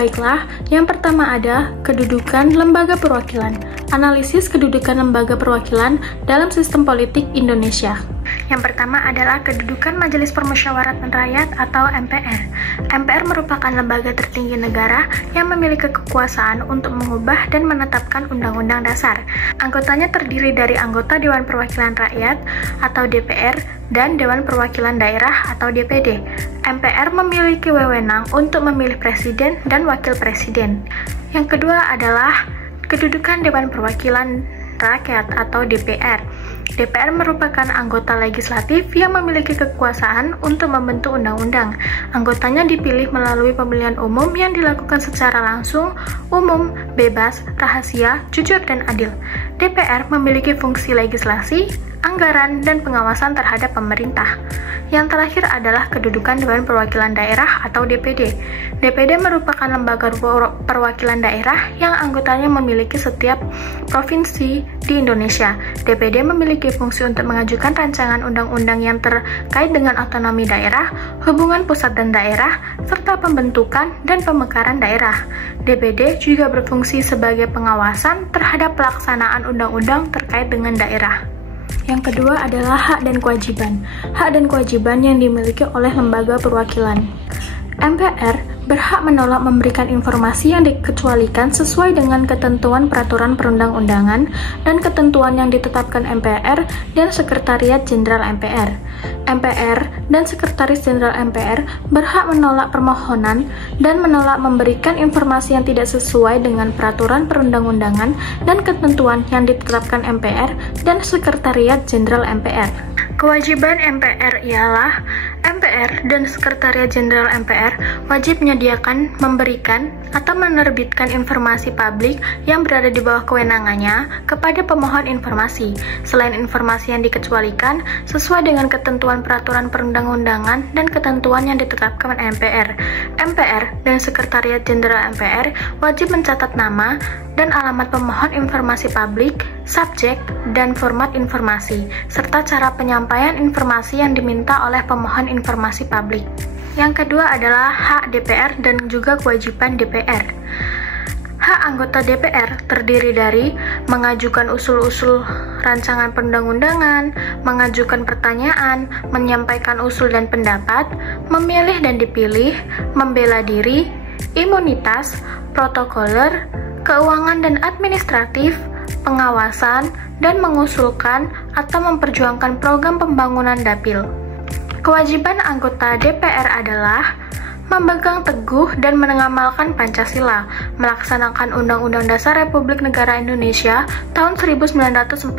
Baiklah, yang pertama ada kedudukan lembaga perwakilan. Analisis kedudukan lembaga perwakilan dalam sistem politik Indonesia. Yang pertama adalah kedudukan Majelis Permusyawaratan Rakyat atau MPR. MPR merupakan lembaga tertinggi negara yang memiliki kekuasaan untuk mengubah dan menetapkan undang-undang dasar. Anggotanya terdiri dari anggota Dewan Perwakilan Rakyat atau DPR dan Dewan Perwakilan Daerah atau DPD. MPR memiliki wewenang untuk memilih presiden dan wakil presiden. Yang kedua adalah kedudukan Dewan Perwakilan Rakyat atau DPR. DPR merupakan anggota legislatif yang memiliki kekuasaan untuk membentuk undang-undang. Anggotanya dipilih melalui pemilihan umum yang dilakukan secara langsung, umum, bebas, rahasia, jujur, dan adil. DPR memiliki fungsi legislasi, anggaran, dan pengawasan terhadap pemerintah. Yang terakhir adalah kedudukan Dewan Perwakilan Daerah atau DPD. DPD merupakan lembaga perwakilan daerah yang anggotanya memiliki setiap provinsi di Indonesia. DPD memiliki fungsi untuk mengajukan rancangan undang-undang yang terkait dengan otonomi daerah, hubungan pusat dan daerah, serta pembentukan dan pemekaran daerah. DPD juga berfungsi sebagai pengawasan terhadap pelaksanaan undang-undang terkait dengan daerah. Yang kedua adalah hak dan kewajiban. Hak dan kewajiban yang dimiliki oleh lembaga perwakilan. MPR berhak menolak memberikan informasi yang dikecualikan sesuai dengan ketentuan peraturan perundang-undangan dan ketentuan yang ditetapkan MPR dan Sekretariat Jenderal MPR. MPR dan Sekretaris Jenderal MPR berhak menolak permohonan dan menolak memberikan informasi yang tidak sesuai dengan peraturan perundang-undangan dan ketentuan yang ditetapkan MPR dan Sekretariat Jenderal MPR. Kewajiban MPR ialah MPR dan Sekretariat Jenderal MPR wajib menyediakan, memberikan, atau menerbitkan informasi publik yang berada di bawah kewenangannya kepada pemohon informasi, selain informasi yang dikecualikan sesuai dengan ketentuan peraturan perundang-undangan dan ketentuan yang ditetapkan MPR. MPR dan Sekretariat Jenderal MPR wajib mencatat nama dan alamat pemohon informasi publik, subjek, dan format informasi, serta cara penyampaian informasi yang diminta oleh pemohon informasi publik. Yang kedua adalah hak DPR dan juga kewajiban DPR. Hak anggota DPR terdiri dari mengajukan usul-usul rancangan perundang-undangan, mengajukan pertanyaan, menyampaikan usul dan pendapat, memilih dan dipilih, membela diri, imunitas, protokoler, keuangan dan administratif, pengawasan, dan mengusulkan atau memperjuangkan program pembangunan dapil. Kewajiban anggota DPR adalah memegang teguh dan mengamalkan Pancasila, melaksanakan Undang-Undang Dasar Republik Negara Indonesia tahun 1945,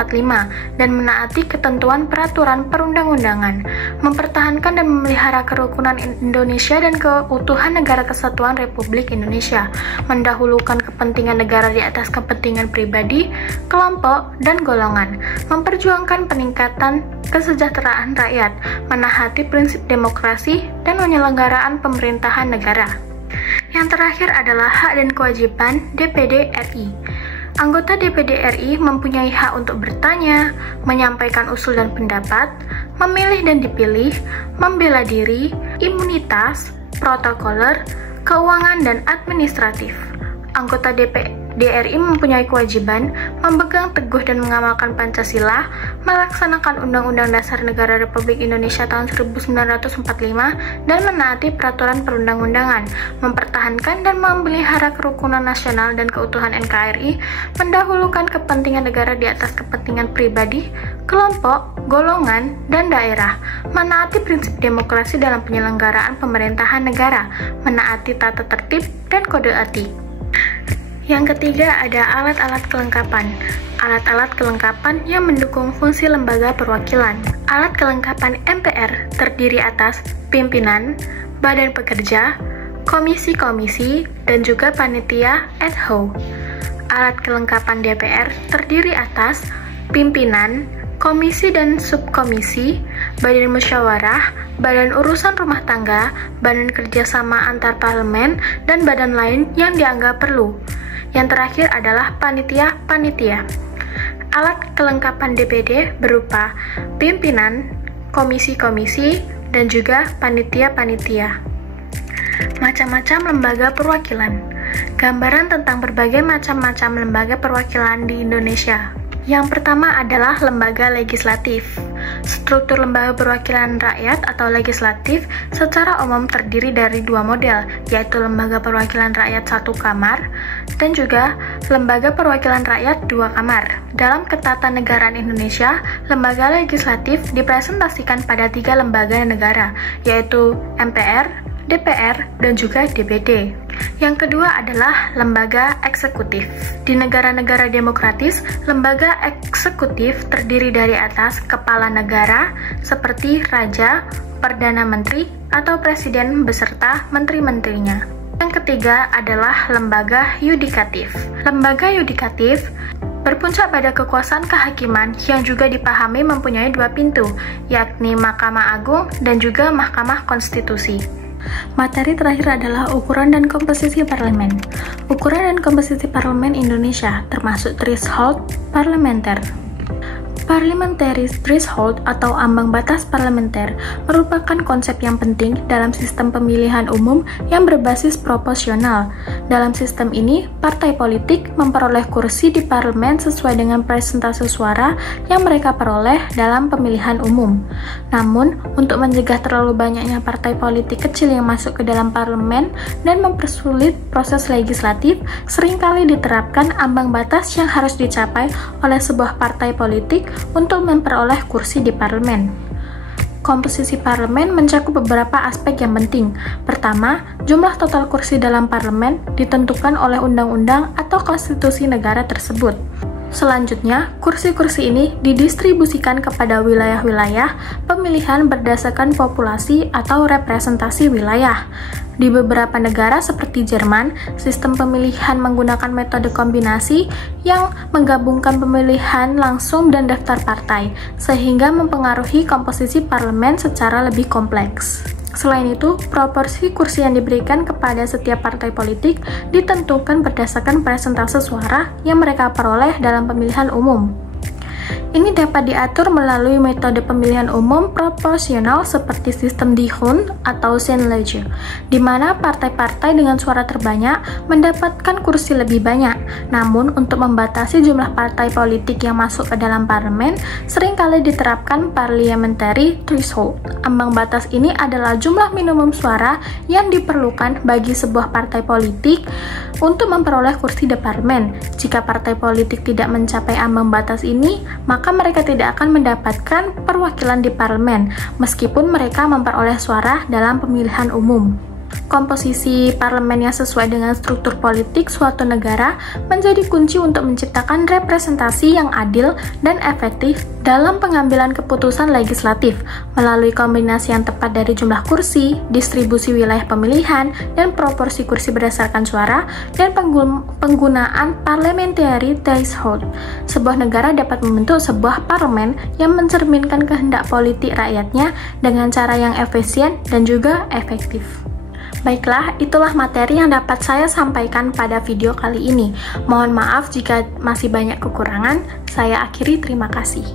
dan menaati ketentuan peraturan perundang-undangan, mempertahankan dan memelihara kerukunan Indonesia dan keutuhan Negara Kesatuan Republik Indonesia, mendahulukan kepentingan negara di atas kepentingan pribadi, kelompok, dan golongan, memperjuangkan peningkatan kesejahteraan rakyat, menahati prinsip demokrasi, dan penyelenggaraan pemerintahan negara. Yang terakhir adalah hak dan kewajiban DPD RI. Anggota DPD RI mempunyai hak untuk bertanya, menyampaikan usul dan pendapat, memilih dan dipilih, membela diri, imunitas, protokoler, keuangan, dan administratif. Anggota DPD RI mempunyai kewajiban memegang teguh dan mengamalkan Pancasila, melaksanakan Undang-Undang Dasar Negara Republik Indonesia tahun 1945, dan menaati peraturan perundang-undangan, mempertahankan dan memelihara kerukunan nasional dan keutuhan NKRI, mendahulukan kepentingan negara di atas kepentingan pribadi, kelompok, golongan, dan daerah, menaati prinsip demokrasi dalam penyelenggaraan pemerintahan negara, menaati tata tertib dan kode etik. Yang ketiga ada alat-alat kelengkapan. Alat-alat kelengkapan yang mendukung fungsi lembaga perwakilan. Alat kelengkapan MPR terdiri atas pimpinan, badan pekerja, komisi-komisi, dan juga panitia ad hoc. Alat kelengkapan DPR terdiri atas pimpinan, komisi dan subkomisi, badan musyawarah, badan urusan rumah tangga, badan kerjasama antar parlemen, dan badan lain yang dianggap perlu. Yang terakhir adalah panitia-panitia. Alat kelengkapan DPD berupa pimpinan, komisi-komisi, dan juga panitia-panitia. Macam-macam lembaga perwakilan. Gambaran tentang berbagai macam-macam lembaga perwakilan di Indonesia. Yang pertama adalah lembaga legislatif. Struktur lembaga perwakilan rakyat atau legislatif secara umum terdiri dari dua model, yaitu lembaga perwakilan rakyat satu kamar dan juga lembaga perwakilan rakyat dua kamar. Dalam ketatanegaraan Indonesia, lembaga legislatif dipresentasikan pada tiga lembaga negara, yaitu MPR, DPR, dan juga DPD. Yang kedua adalah lembaga eksekutif. Di negara-negara demokratis, lembaga eksekutif terdiri dari atas kepala negara seperti raja, perdana menteri, atau presiden beserta menteri-menterinya. Yang ketiga adalah lembaga yudikatif. Lembaga yudikatif berpuncak pada kekuasaan kehakiman yang juga dipahami mempunyai dua pintu, yakni Mahkamah Agung dan juga Mahkamah Konstitusi. Materi terakhir adalah ukuran dan komposisi parlemen. Ukuran dan komposisi parlemen Indonesia termasuk threshold parlementer. Parliamentary threshold atau ambang batas parlementer merupakan konsep yang penting dalam sistem pemilihan umum yang berbasis proporsional. Dalam sistem ini, partai politik memperoleh kursi di parlemen sesuai dengan persentase suara yang mereka peroleh dalam pemilihan umum. Namun, untuk mencegah terlalu banyaknya partai politik kecil yang masuk ke dalam parlemen dan mempersulit proses legislatif, seringkali diterapkan ambang batas yang harus dicapai oleh sebuah partai politik untuk memperoleh kursi di parlemen. Komposisi parlemen mencakup beberapa aspek yang penting. Pertama, jumlah total kursi dalam parlemen ditentukan oleh undang-undang atau konstitusi negara tersebut. Selanjutnya, kursi-kursi ini didistribusikan kepada wilayah-wilayah pemilihan berdasarkan populasi atau representasi wilayah. Di beberapa negara seperti Jerman, sistem pemilihan menggunakan metode kombinasi yang menggabungkan pemilihan langsung dan daftar partai, sehingga mempengaruhi komposisi parlemen secara lebih kompleks. Selain itu, proporsi kursi yang diberikan kepada setiap partai politik ditentukan berdasarkan persentase suara yang mereka peroleh dalam pemilihan umum. Ini dapat diatur melalui metode pemilihan umum proporsional seperti sistem D'Hondt atau Saint-Léger, di mana partai-partai dengan suara terbanyak mendapatkan kursi lebih banyak. Namun, untuk membatasi jumlah partai politik yang masuk ke dalam parlemen, seringkali diterapkan parliamentary threshold. Ambang batas ini adalah jumlah minimum suara yang diperlukan bagi sebuah partai politik untuk memperoleh kursi di parlemen. Jika partai politik tidak mencapai ambang batas ini, maka mereka tidak akan mendapatkan perwakilan di parlemen, meskipun mereka memperoleh suara dalam pemilihan umum. Komposisi parlemen yang sesuai dengan struktur politik suatu negara menjadi kunci untuk menciptakan representasi yang adil dan efektif dalam pengambilan keputusan legislatif melalui kombinasi yang tepat dari jumlah kursi, distribusi wilayah pemilihan, dan proporsi kursi berdasarkan suara, dan penggunaan parliamentary threshold. Sebuah negara dapat membentuk sebuah parlemen yang mencerminkan kehendak politik rakyatnya dengan cara yang efisien dan juga efektif. Baiklah, itulah materi yang dapat saya sampaikan pada video kali ini. Mohon maaf jika masih banyak kekurangan. Saya akhiri, terima kasih.